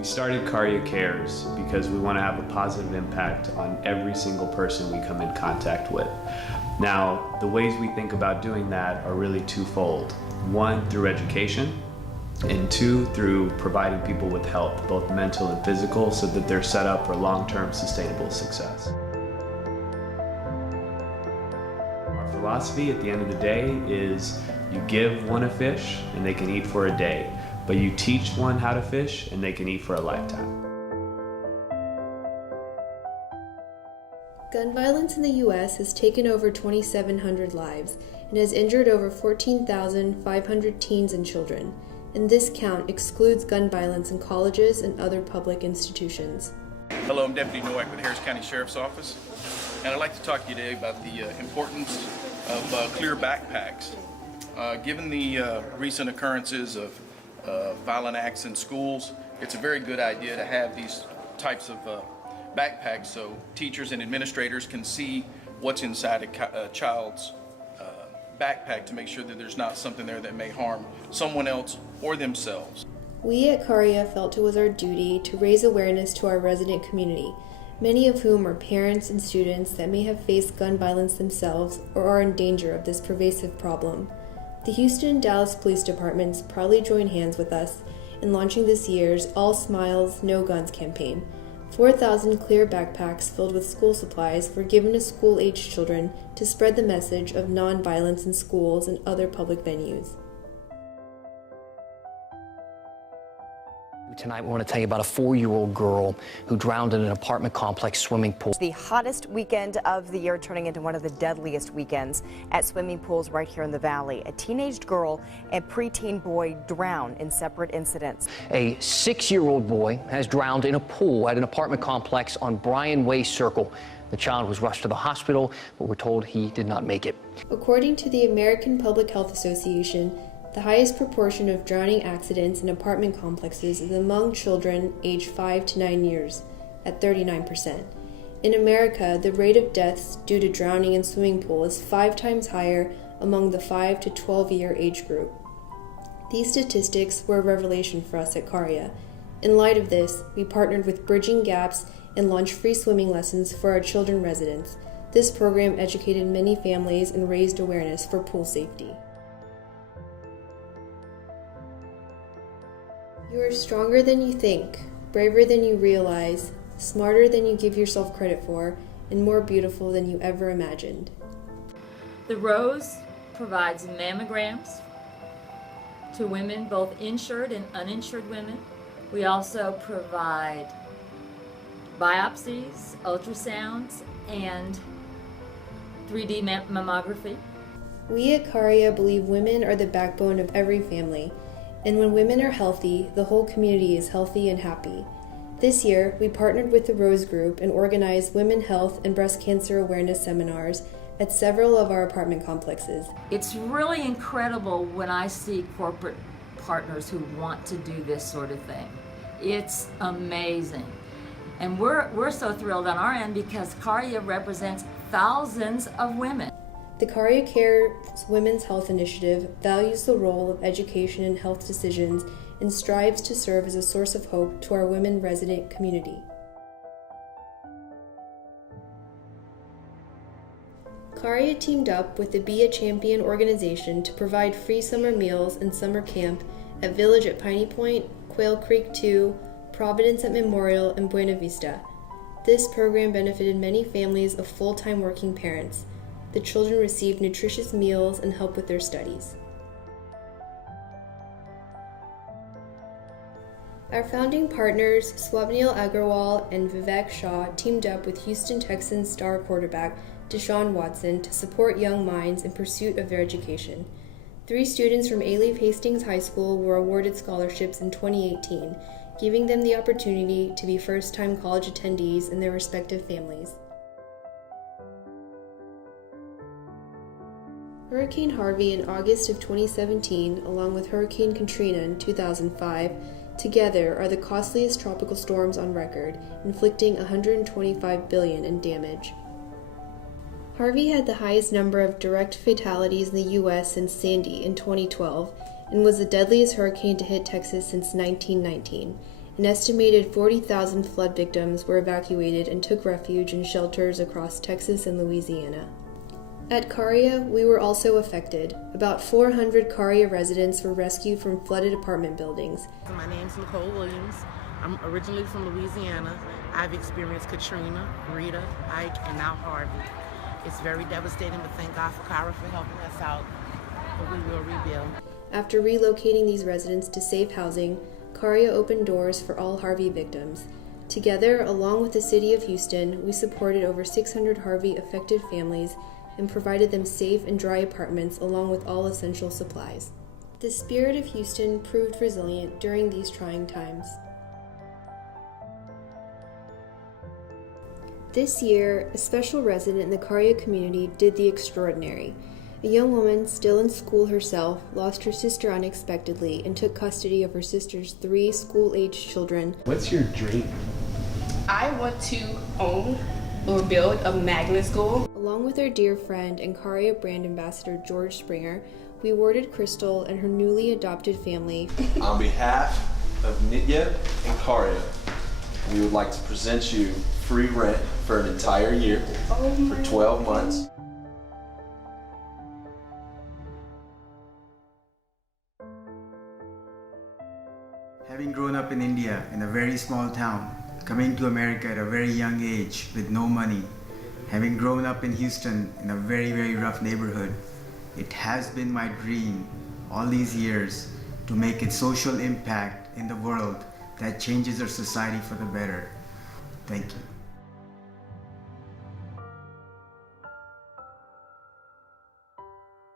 We started Karya Cares because we want to have a positive impact on every single person we come in contact with. Now, the ways we think about doing that are really twofold. One, through education, and two, through providing people with help, both mental and physical, so that they're set up for long-term sustainable success. Our philosophy at the end of the day is you give one a fish and they can eat for a day, but you teach one how to fish and they can eat for a lifetime. Gun violence in the U.S. has taken over 2,700 lives and has injured over 14,500 teens and children, and this count excludes gun violence in colleges and other public institutions. Hello, I'm Deputy Nowak with Harris County Sheriff's Office, and I'd like to talk to you today about the importance of clear backpacks. Given the recent occurrences of violent acts in schools, it's a very good idea to have these types of backpacks so teachers and administrators can see what's inside a child's backpack to make sure that there's not something there that may harm someone else or themselves. We at Karya felt it was our duty to raise awareness to our resident community, many of whom are parents and students that may have faced gun violence themselves or are in danger of this pervasive problem. The Houston and Dallas Police Departments proudly join hands with us in launching this year's All Smiles, No Guns campaign. 4,000 clear backpacks filled with school supplies were given to school-aged children to spread the message of non-violence in schools and other public venues. Tonight, we want to tell you about a 4-year-old girl who drowned in an apartment complex swimming pool. The hottest weekend of the year turning into one of the deadliest weekends at swimming pools right here in the valley. A teenage girl and preteen boy drowned in separate incidents. A 6-year-old boy has drowned in a pool at an apartment complex on Bryan Way Circle. The child was rushed to the hospital, but we're told he did not make it. According to the American Public Health Association, the highest proportion of drowning accidents in apartment complexes is among children aged 5 to 9 years, at 39%. In America, the rate of deaths due to drowning in swimming pool is 5 times higher among the 5 to 12-year age group. These statistics were a revelation for us at Karya. In light of this, we partnered with Bridging Gaps and launched free swimming lessons for our children residents. This program educated many families and raised awareness for pool safety. You are stronger than you think, braver than you realize, smarter than you give yourself credit for, and more beautiful than you ever imagined. The Rose provides mammograms to women, both insured and uninsured women. We also provide biopsies, ultrasounds, and 3D mammography. We at Karya believe women are the backbone of every family. And when women are healthy, the whole community is healthy and happy. This year, we partnered with the Rose Group and organized women health and breast cancer awareness seminars at several of our apartment complexes. It's really incredible when I see corporate partners who want to do this sort of thing. It's amazing. And we're so thrilled on our end because Karya represents thousands of women. The Karya Cares Women's Health Initiative values the role of education in health decisions and strives to serve as a source of hope to our women resident community. Karya teamed up with the Be a Champion organization to provide free summer meals and summer camp at Village at Piney Point, Quail Creek 2, Providence at Memorial, and Buena Vista. This program benefited many families of full-time working parents. The children received nutritious meals and help with their studies. Our founding partners, Swapnil Agarwal and Vivek Shah, teamed up with Houston Texans star quarterback Deshaun Watson to support young minds in pursuit of their education. 3 students from Alief Hastings High School were awarded scholarships in 2018, giving them the opportunity to be first-time college attendees in their respective families. Hurricane Harvey in August of 2017, along with Hurricane Katrina in 2005, together are the costliest tropical storms on record, inflicting $125 billion in damage. Harvey had the highest number of direct fatalities in the U.S. since Sandy in 2012, and was the deadliest hurricane to hit Texas since 1919. An estimated 40,000 flood victims were evacuated and took refuge in shelters across Texas and Louisiana. At Karya, we were also affected. About 400 Karya residents were rescued from flooded apartment buildings. My name's Nicole Williams. I'm originally from Louisiana. I've experienced Katrina, Rita, Ike, and now Harvey. It's very devastating, but thank God for Karya for helping us out. But we will rebuild. After relocating these residents to safe housing, Karya opened doors for all Harvey victims. Together, along with the City of Houston, we supported over 600 Harvey-affected families and provided them safe and dry apartments along with all essential supplies. The spirit of Houston proved resilient during these trying times. This year, a special resident in the Karya community did the extraordinary. A young woman, still in school herself, lost her sister unexpectedly and took custody of her sister's 3 school-aged children. What's your dream? I want to own or build a magnet school. Along with our dear friend and Karya brand ambassador George Springer, we awarded Crystal and her newly adopted family. On behalf of Nitya and Karya, we would like to present you free rent for an entire year for 12 months. Having grown up in India in a very small town, coming to America at a very young age with no money, having grown up in Houston in a very, very rough neighborhood, it has been my dream all these years to make a social impact in the world that changes our society for the better. Thank you.